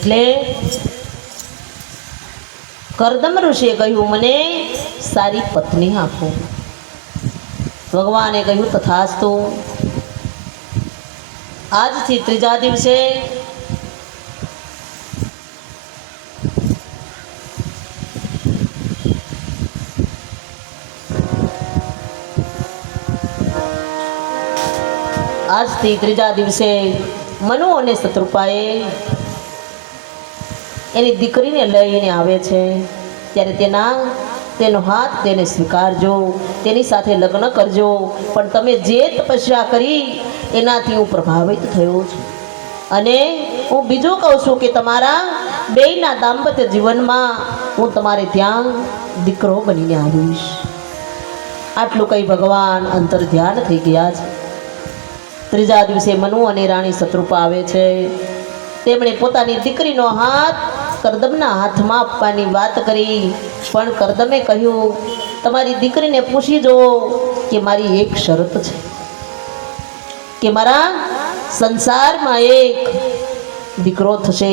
એટલે કરદમ ઋષિએ કહ્યું, મને સારી પત્ની આપો. ભગવાને કહ્યું, તથાસ્તુ. આજથી ત્રીજા દિવસે મનુ અને શત્રુપાએ એની દીકરીને લઈને આવે છે. ત્યારે તેનો હાથ તેને સ્વીકારજો, તેની સાથે લગ્ન કરજો. પણ તમે જે તપસ્યા કરી એનાથી હું પ્રભાવિત થયો છું, અને હું બીજું કહું છું કે તમારા બેયના દાંપત્ય જીવનમાં હું તમારે ત્યાં દીકરો બનીને આવીશ. આટલું કહી ભગવાન અંતર ધ્યાન થઈ ગયા છે. ત્રીજા દિવસે મનુ અને રાણી શત્રુપા આવે છે. તેમણે પોતાની દીકરીનો હાથ કરદમના હાથમાં આપવાની વાત કરી. પણ કરદમે કહ્યું, તમારી દીકરીને પૂછી જુઓ કે મારી એક શરત છે કે મારા સંસારમાં એક દીકરો થશે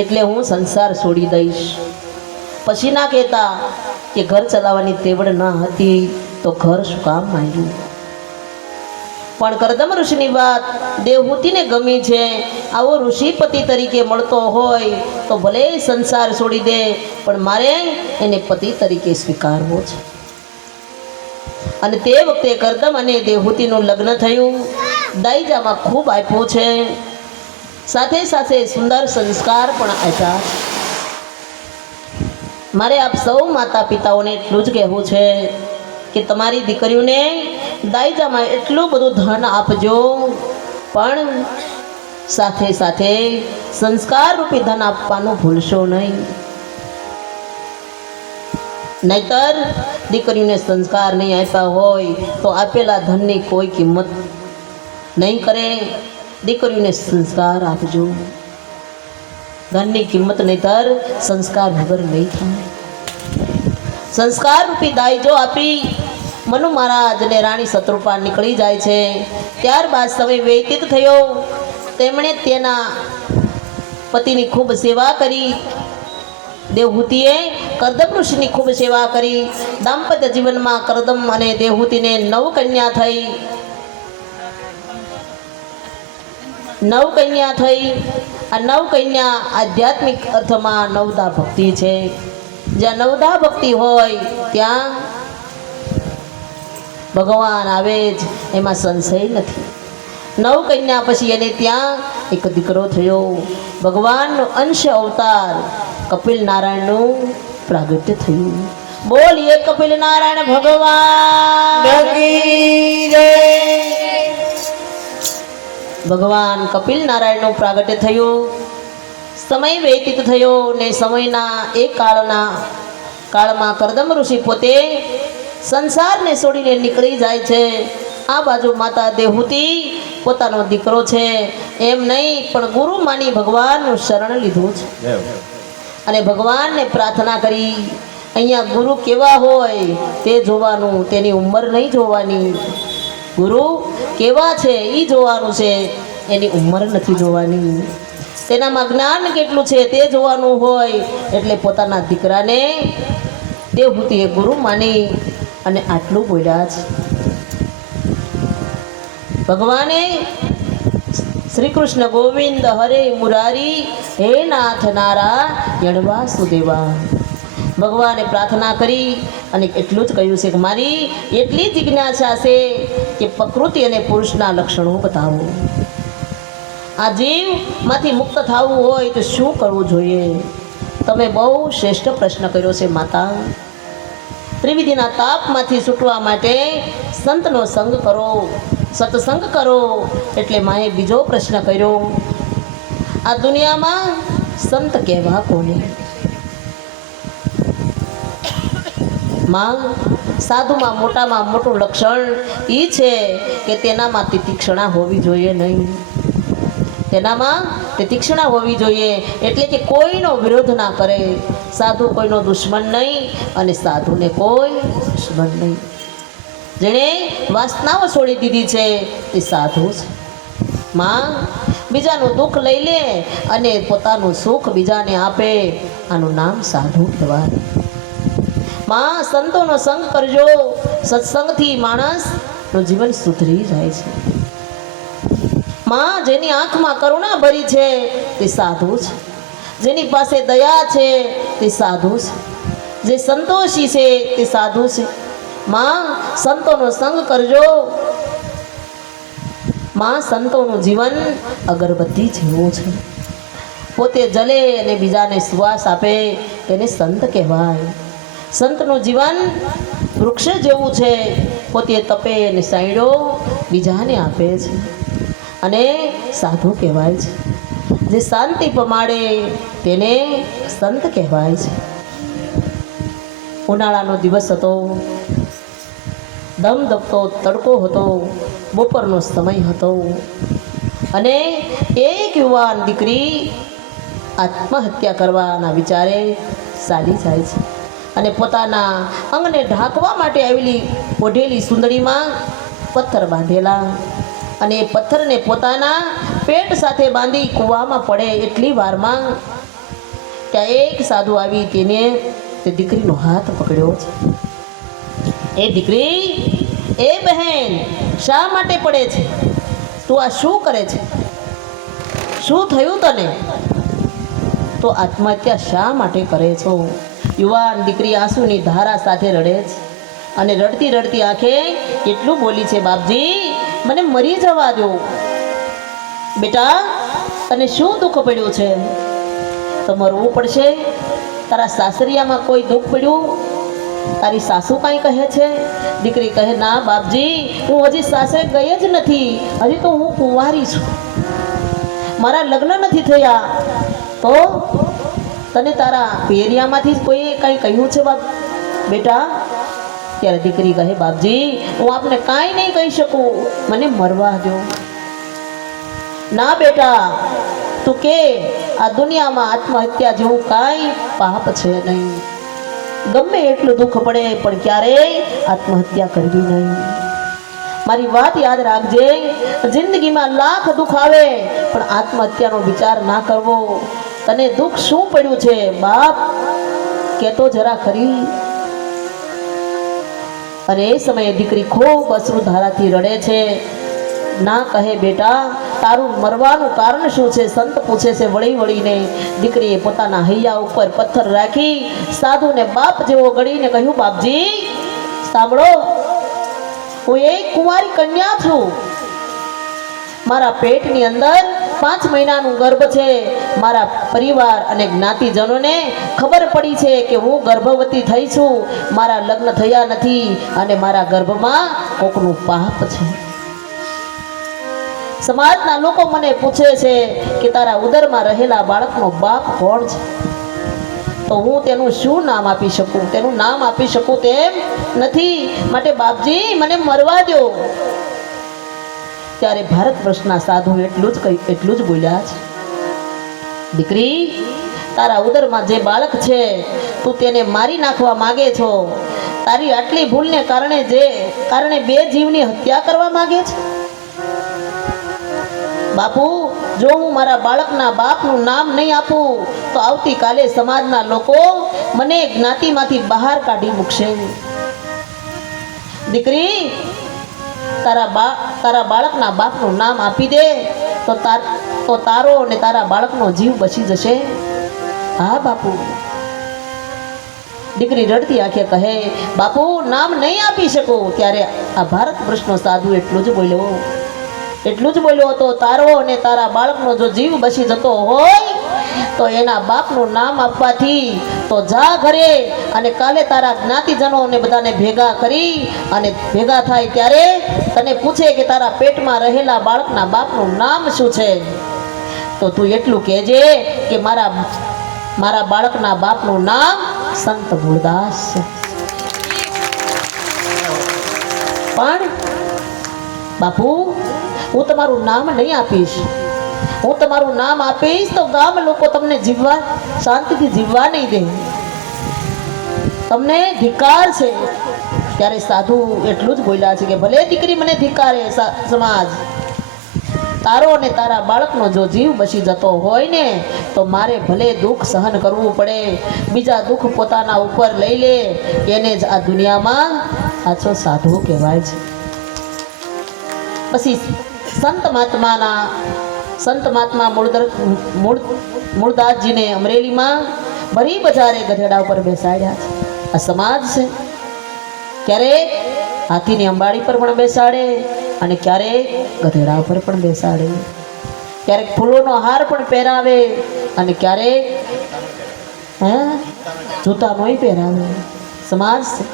એટલે હું સંસાર છોડી દઈશ. પછી ના કહેતા કે ઘર ચલાવવાની તેવડ ન હતી તો ઘર શું કામ માંગ્યું. પણ કરદમ ઋષિની વાત દેવહૂતિને ગમી છે. આવો ઋષિપતિ તરીકે મળતો હોય તો ભલે સંસાર છોડી દે, પણ મારે એને પતિ તરીકે સ્વીકારવો છે. અને તે વખતે કરદમ અને દેવહૂતિનું લગ્ન થયું. દાઈજામાં ખૂબ આપ્યું છે, સાથે સાથે સુંદર સંસ્કાર પણ આપ્યા છે. મારે આપ સૌ માતા પિતાઓને એટલું જ કહેવું છે કે તમારી દીકરીઓને દાઈજામાં એટલું બધું ધન આપજો, પણ સાથે સાથે સંસ્કાર રૂપી ધન આપવાનું ભૂલશો નહીં. નહીતર દીકરીઓને સંસ્કાર નહીં આપ્યા હોય તો આપેલા ધનની કોઈ કિંમત નહીં કરે. દીકરીઓને સંસ્કાર આપજો. ધનની કિંમત નહીતર સંસ્કાર વગર નહીં થાય. સંસ્કાર રૂપી દાઈજો આપી મનુ મહારાજ અને રાણી શત્રુપા નીકળી જાય છે. ત્યારબાદ સમય વ્યતીત થયો. તેમણે તેના પતિની ખૂબ સેવા કરી. દેવહૂતિએ કરદમ ઋષિની ખૂબ સેવા કરી. દાંપત્ય જીવનમાં કરદમ અને દેવહૂતિને 9 કન્યા થઈ. 9 કન્યા થઈ. આ 9 કન્યા આધ્યાત્મિક અર્થમાં નવદા ભક્તિ છે. જ્યાં નવદા ભક્તિ હોય ત્યાં ભગવાન આવે જ, એમાં સંશય નથી. 9 કન્યા પછી એને ત્યાં એક દીકરો થયો. ભગવાનનો અંશ અવતાર કપિલ નારાયણનું પ્રાગટ્ય થયું. બોલીએ કપિલ નારાયણ ભગવાન. ભગવાન કપિલ નારાયણનું પ્રાગટ્ય થયું. સમય વ્યતીત થયો ને સમયના એક કાળમાં કરદમ ઋષિ પોતે સંસારને છોડીને નીકળી જાય છે. આ બાજુ માતા દેવહૂતિ પોતાનો દીકરો છે એમ નહીં, પણ ગુરુ માની ભગવાનનું શરણ લીધું છે અને ભગવાનને પ્રાર્થના કરી. અહીંયા ગુરુ કેવા હોય તે જોવાનું, તેની ઉંમર નહીં જોવાની. ગુરુ કેવા છે એ જોવાનું છે, એની ઉંમર નથી જોવાની. તેનામાં જ્ઞાન કેટલું છે તે જોવાનું હોય. એટલે પોતાના દીકરાને દેવહૂતિએ ગુરુ માની અને આટલું બોલ્યા છે. ભગવાને શ્રી કૃષ્ણ ગોવિંદ હરે મુરારી હે નાથ નારાયણ વાસુદેવા. ભગવાને પ્રાર્થના કરી અને એટલું જ કહ્યું છે કે મારી એટલી જિજ્ઞાસા છે કે પ્રકૃતિ અને પુરુષના લક્ષણો બતાવો. આ જીવમાંથી મુક્ત થવું હોય તો શું કરવું જોઈએ? તમે બહુ શ્રેષ્ઠ પ્રશ્ન કર્યો છે માતા. ત્રિવિધિના તાપમાંથી છૂટવા માટે સંતનો સંગ કરો, સત્સંગ કરો. એટલે માએ બીજો પ્રશ્ન કર્યો, આ દુનિયામાં સંત કહેવા કોને? માં, સાધુમાં મોટામાં મોટું લક્ષણ એ છે કે તેનામાં તિતિક્ષણા હોવી જોઈએ નહીં. તેનામાં તિતિક્ષણા હોવી જોઈએ, એટલે કે કોઈનો વિરોધ ના કરે. સાધુ કોઈનો દુશ્મન નહીં અને સાધુને કોઈ દુશ્મન નહીં. જેણે વાસનાઓ છોડી દીધી છે એ સાધુ છે. માં, બીજાનું દુઃખ લઈ લે અને પોતાનું સુખ બીજાને આપે, આનું નામ સાધુ કહેવાય. માં સંતોનો સંગ કરજો, સત્સંગથી માણસનું જીવન સુધરી જાય છે. માં જેની આંખમાં કરુણા ભરી છે તે સાધુ છે, જેની પાસે દયા છે તે સાધુ છે, જે સંતોષી છે તે સાધુ છે. માં સંતોનો સંગ કરજો. માં સંતોનું જીવન અગરબત્તી જેવું છે, પોતે જલે અને બીજાને સુવાસ આપે તેને સંત કહેવાય. સંતનું જીવન વૃક્ષ જેવું છે, પોતે તપે અને સાયડો બીજાને આપે છે અને સાધુ કહેવાય છે. જે શાંતિ પમાડે તેને સંત કહેવાય છે. ઉનાળાનો દિવસ હતો, ધમધમતો તડકો હતો, બપોરનો સમય હતો અને એક યુવાન દીકરી આત્મહત્યા કરવાના વિચારે ચાલી જાય છે અને પોતાના અંગને ઢાંકવા માટે આવેલી ઓઢેલી સુંદરીમાં પથ્થર બાંધેલા અને એ પથ્થરને પોતાના પેટ સાથે બાંધી કૂવામાં પડે એટલી વારમાં ત્યાં એક સાધુ આવી તેને તે દીકરીનો હાથ પકડ્યો છે. એ દીકરી, એ બહેન, શા માટે પડે છે? તું આ શું કરે છે? શું થયું તને? તો આત્મહત્યા શા માટે કરે છો? યુવાન દીકરી આંસુની ધારા સાથે રડે છે અને રડતી રડતી આંખે એટલું બોલી છે, બાપજી મને મરી જવા દો. બેટા, તને શું દુઃખ પડ્યું છે? તો મરવું પડશે? તારા સાસરિયામાં કોઈ દુઃખ પડ્યું? તારી સાસુ કાંઈ કહે છે? દીકરી કહે, ના બાપજી, હું હજી સાસરે ગઈ જ નથી, હજી તો હું કુંવારી છું, મારા લગ્ન નથી થયા. તો તને તારા પેરિયામાંથી કોઈ કાંઈ કહ્યું છે બાપ? બેટા, ત્યારે દીકરી કહે, બાપજી હું આપને કાંઈ નહીં કહી શકું, મને મરવા દો. ના બેટા, તું કે આ દુનિયામાં આત્મહત્યા જેવું કાંઈ પાપ છે નહીં. ગમે એટલું દુઃખ પડે પણ ક્યારેય આત્મહત્યા કરવી નહીં. મારી વાત યાદ રાખજે, જિંદગીમાં લાખ દુઃખ આવે પણ આત્મહત્યાનો વિચાર ના કરવો. તને દુઃખ શું પડ્યું છે બાપ, કહેતો જરા ખરી. અને એ સમયે દીકરી ખૂબ અશ્રુધારાથી રડે છે. ના કહે, બેટા તારું મરવાનું કારણ શું છે? સંત પૂછે છે વળી વળીને. દીકરીએ પોતાના હૈયા ઉપર પથ્થર રાખી સાધુને બાપ જેવો ગળીને કહ્યું, બાપજી સાંભળો, હું એક કુંવારી કન્યા છું, મારા પેટની અંદર 5 મહિનાનું ગર્ભ છે. મારા પરિવાર અને જ્ઞાતિજનોને ખબર પડી છે કે હું ગર્ભવતી થઈ છું, મારા લગ્ન થયા નથી અને મારા ગર્ભમાં કોકનું પાપ છે. સમાજના લોકો મને પૂછે છે કે તારા ઉદરમાં રહેલા બાળકનો બાપ કોણ છે? તો હું તેનું શું નામ આપી શકું? તેનું નામ આપી શકું તેમ નથી, માટે બાપજી મને મરવા દો. ત્યારે ભારત વર્ષના સાધુ એટલું જ બોલ્યા છે, દીકરી તારા ઉદરમાં જે બાળક છે તું તેને મારી નાખવા માંગે છો. તારી આટલી ભૂલને કારણે 2 જીવની હત્યા કરવા માંગે છે. બાપુ, જો હું મારા બાળકના બાપનું નામ નહીં આપું તો આવતીકાલે સમાજના લોકો મને જ્ઞાતિમાંથી બહાર કાઢી મૂકશે. દીકરી, તારા બાળકના બાપનું નામ આપી દે તો તારો અને તારા બાળકનો જીવ બચી જશે. હા બાપુ. દીકરી રડતી આંખે કહે, બાપુ નામ નહીં આપી શકું. ત્યારે આ ભારત વર્ષનો સાધુ એટલું જ બોલ્યો હતો, તારો અને તારા બાળકનો જો જીવ બચી જતો હોય તો એના બાપનું નામ આપવાથી તો જા ઘરે અને કાલે તારા જ્ઞાતિજનોને બધાને ભેગા કરી અને ભેગા થાય ત્યારે તને પૂછે કે તારા પેટમાં રહેલા બાળકના બાપનું નામ શું છે, તો તું એટલું કહેજે કે મારા બાળકના બાપનું નામ સંત મૂળદાસ છે. પણ બાપુ, હું તમારું નામ નહીં આપીશ. હું તમારું નામ આપીશ તો ગામ લોકો તમને શાંતિથી જીવવા નહીં દે, તમને ધિક્કાર છે. ત્યારે સાધુ એટલું જ બોલ્યા છે કે ભલે દીકરી મને ધિક્કારે સમાજ, તારો અને તારા બાળકનો જો જીવ બસી જતો હોય ને તો મારે ભલે દુઃખ સહન કરવું પડે, બીજા દુઃખ પોતાના ઉપર લઈ લે, એને જ આ દુનિયામાં સાચો સાધુ કહેવાય છે. પછી સંત મહાત્મા મૂળદાસજીને અમરેલીમાં ભરી બજારે ગધેડા ઉપર બેસાડ્યા છે. આ સમાજ છે. ક્યારેક હાથીની અંબાડી પર પણ બેસાડે અને ક્યારેક ગધેડા ઉપર પણ બેસાડે, ક્યારેક ફૂલોનો હાર પણ પહેરાવે અને ક્યારેક જૂતાનોય પહેરાવે. સમાજ છે.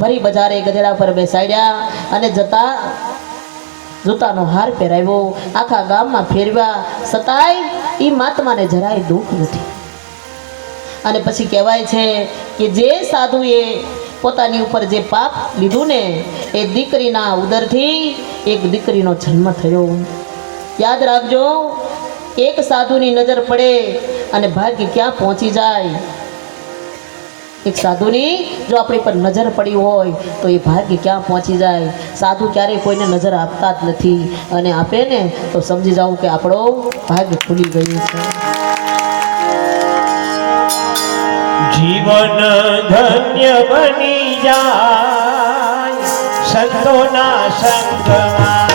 ભરી બજારે ગધેડા પર બેસાડ્યા અને જૂતાનો હાર પહેરાવ્યો, આખા ગામમાં ફેરવ્યા, છતાંય એ મહાત્માને જરાય દુઃખ નથી. અને પછી કહેવાય છે કે જે સાધુએ પોતાની ઉપર જે પાપ લીધું ને એ દીકરીના ઉદરથી એક દીકરીનો જન્મ થયો. યાદ રાખજો, એક સાધુની નજર પડે અને ભાગ્ય ક્યાં પહોંચી જાય. એક સાધુની જો આપણી પર નજર પડી હોય તો એ ભાગ્ય ક્યાં પહોંચી જાય. સાધુ ક્યારેય કોઈને નજર આપતા જ નથી, અને આપે ને તો સમજી જાવ કે આપણો ભાગ્ય ખુલી ગયું છે. જીવન ધન્ય બની જાય સંતોના સંગમાં.